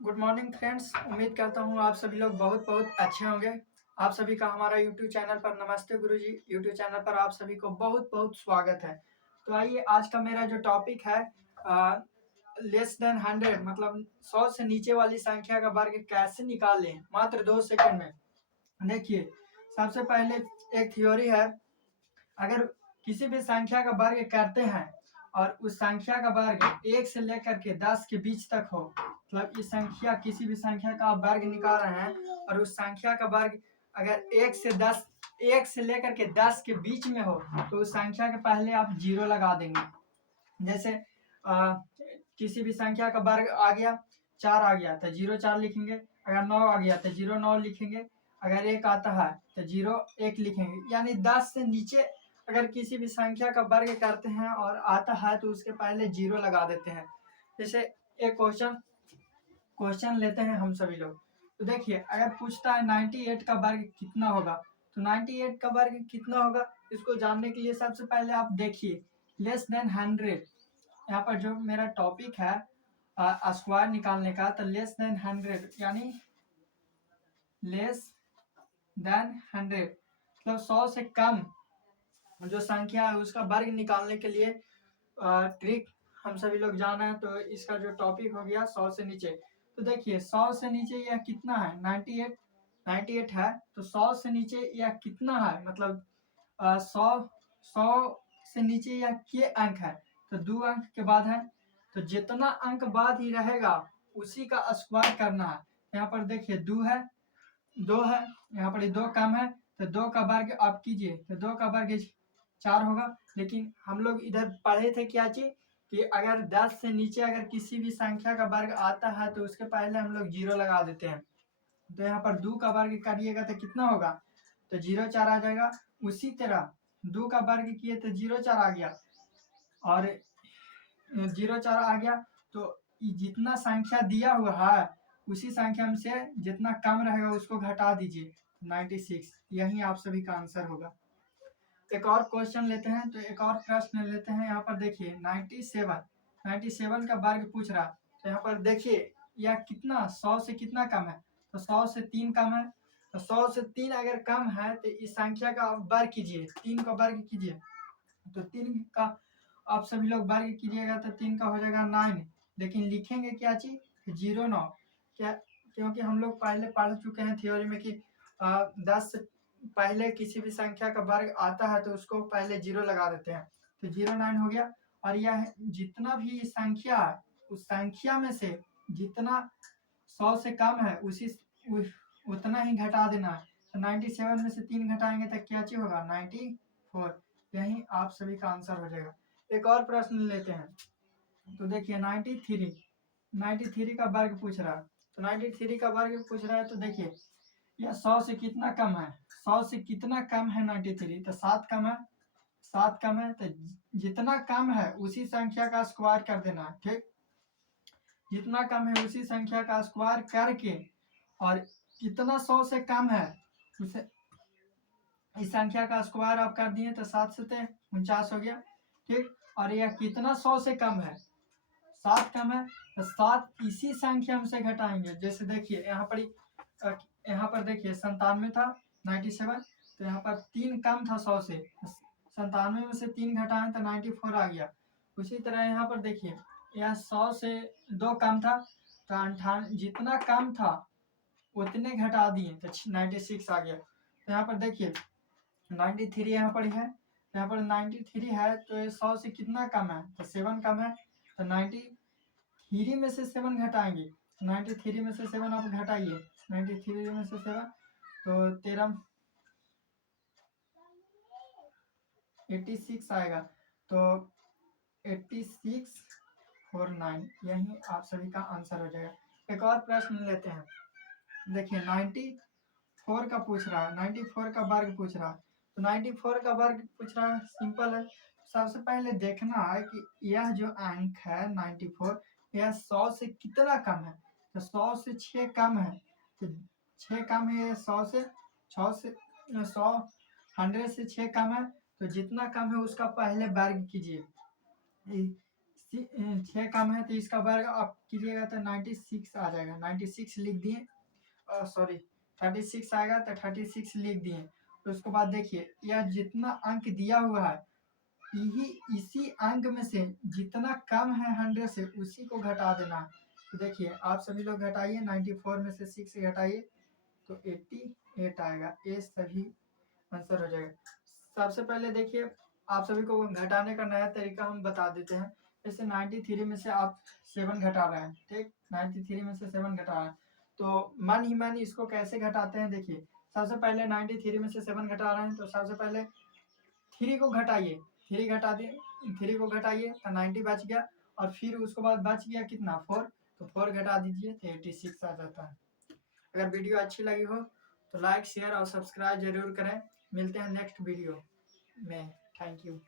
Good morning friends. उम्मीद करता हूँ आप सभी लोग बहुत बहुत अच्छे होंगे। आप सभी का हमारा यूट्यूब चैनल पर नमस्ते गुरुजी। यूट्यूब चैनल पर आप सभी को बहुत बहुत स्वागत है। तो आइए, आज का मेरा जो टॉपिक है लेस देन 100 मतलब 100 से नीचे वाली संख्या का वर्ग कैसे निकालें मात्र 2 सेकंड में। देखिए, सबसे पहले एक थ्योरी है। अगर किसी भी संख्या का वर्ग करते हैं और उस संख्या का वर्ग 1 से लेकर के 10 के बीच तक हो, मतलब इस संख्या किसी भी संख्या का आप वर्ग निकाल रहे हैं और उस संख्या का वर्ग अगर 1 से लेकर के 10 के बीच में हो, तो उस संख्या के पहले आप जीरो लगा देंगे। जैसे किसी भी संख्या का वर्ग आ गया 4 आ गया तो 0 4 लिखेंगे। अगर 9 आ गया तो 0 9 लिखेंगे। अगर 1 आता है तो 0 1 लिखेंगे। यानी 10 से नीचे अगर किसी भी संख्या का वर्ग करते हैं और आता है तो उसके पहले जीरो लगा देते हैं। जैसे एक क्वेश्चन लेते हैं हम सभी लोग। तो देखिए, अगर पूछता है 98 का वर्ग कितना होगा, तो 98 का वर्ग कितना होगा इसको जानने के लिए सबसे पहले आप देखिए लेस देन 100। यहाँ पर जो मेरा टॉपिक है स्क्वायर निकालने का, तो लेस देन 100 यानी लेस देन 100 मतलब 100 से कम जो संख्या है उसका वर्ग निकालने के लिए ट्रिक हम सभी लोग जाना है। तो इसका जो टॉपिक हो गया 100 से नीचे। तो देखिए 100 से नीचे यह कितना है, 98 है। तो 100 से नीचे यह कितना है, मतलब 100 से नीचे यह के अंक है, तो 2 अंक के बाद है। तो जितना अंक बाद ही रहेगा उसी का स्क्वायर करना है। यहाँ पर देखिए 2 है, 2 है, यहाँ पर 2 कम है तो 2 का वर्ग आप कीजिए तो 2 का वर्ग 4 होगा। लेकिन हम लोग इधर पढ़े थे क्या चीज कि अगर 10 से नीचे अगर किसी भी संख्या का वर्ग आता है तो उसके पहले हम लोग जीरो लगा देते हैं। तो यहाँ पर 2 का वर्ग करिएगा तो कितना होगा, तो 0 4 आ जाएगा। उसी तरह 2 का वर्ग किए तो 0 4 आ गया और 0 4 आ गया। तो जितना संख्या दिया हुआ है उसी संख्या में से जितना कम रहेगा उसको घटा दीजिए, 96। यही आप सभी का आंसर होगा। एक और क्वेश्चन लेते हैं, तो एक और प्रश्न लेते हैं। यहाँ पर देखिए 97 का वर्ग पूछ रहा। तो यहाँ पर देखिए यह कितना 100 से कितना कम है, तो 100 से 3 कम है। तो 100 से 3 अगर कम है तो इस संख्या का वर्ग कीजिए, 3 का वर्ग कीजिए। तो 3 का आप सभी लोग वर्ग कीजिएगा तो 3 का हो जाएगा 9। लेकिन लिखेंगे क्या चीज, 0 9 क्या, क्योंकि हम लोग पहले पढ़ चुके हैं थ्योरी में कि 10 से पहले किसी भी संख्या का वर्ग आता है तो उसको पहले 0 लगा देते हैं। तो 0 9 हो गया। और यह जितना भी संख्या है उस संख्या में से जितना 100 से कम है उतना ही घटा देना है। तो 97 में से 3 घटाएंगे तो क्या चीज होगा, 94। यही आप सभी का आंसर हो जाएगा। एक और प्रश्न लेते हैं। तो देखिए 93 का वर्ग पूछ रहा है। तो 93 का वर्ग पूछ रहा है तो देखिए यह 100 से कितना कम है, 100 से कितना कम है 93, तो 7 कम है, 7 कम है। तो जितना कम है उसी संख्या का स्क्वायर कर देना है। ठीक, जितना कम है उसी संख्या का स्क्वायर करके और कितना 100 से कम है उसे इस संख्या का स्क्वायर आप कर दिए तो 7 से 49 हो गया। ठीक, और यह कितना 100 से कम है, 7 कम है तो 7 इसी संख्या में से घटाएंगे। जैसे देखिए यहाँ पर देखिए 97 था 97, तो यहाँ पर 3 कम था 100 से, 97 में से 3 घटाएं तो 94 आ गया। उसी तरह यहाँ पर देखिए यह 100 से 2 कम था तो 98, जितना कम था उतने घटा दिए तो 96 आ गया। तो यहाँ पर देखिए 93 यहाँ पर है, यहाँ पर 93 है तो 100 से कितना कम है, तो 7 कम है। तो 93 में से 7 घटाएंगे, 93 में से 7 आप घटाइए, 93 में से 7 तो 13 86 आएगा। तो 86 और 9 यही आप सभी का आंसर हो जाएगा। एक और प्रश्न लेते हैं। देखिए 94 का पूछ रहा है, 94 का वर्ग पूछ रहा है। तो 94 का वर्ग पूछ रहा है, सिंपल है। सबसे पहले देखना है कि यह जो अंक है 94 यह 100 से कितना कम है। तो 100 से 6 कम है, तो 6 कम है, 100 से 100 से 6 कम है। तो जितना कम है उसका पहले वर्ग कीजिए। 6 कम है तो इसका वर्ग आप कीजिएगा तो 96 आ जाएगा। 96 लिख दिए, सॉरी 36 आएगा तो 36 लिख दिए। तो उसके बाद देखिए यह जितना अंक दिया हुआ है यही इसी अंक में से जितना कम है 100 से उसी को घटा देना है। तो देखिए आप सभी लोग घटाइए, 94 में से 6 घटाइए तो 88 आएगा। ये सभी आंसर हो जाएगा। सबसे पहले देखिए आप सभी को घटाने का नया तरीका हम बता देते हैं। जैसे 93 में से आप 7 घटा रहे हैं, ठीक, 93 में से 7 घटा रहे हैं तो मन ही मन इसको कैसे घटाते हैं देखिए। सबसे पहले 93 में से 7 घटा रहे हैं तो सबसे पहले 3 को घटाइए, 3 घटा दिए, 3 को घटाइए तो 90 बच गया। और फिर उसके बाद बच गया कितना 4, तो 4 घटा दीजिए तो 86 आ जाता है। अगर वीडियो अच्छी लगी हो तो लाइक शेयर और सब्सक्राइब जरूर करें। मिलते हैं नेक्स्ट वीडियो में। Thank you.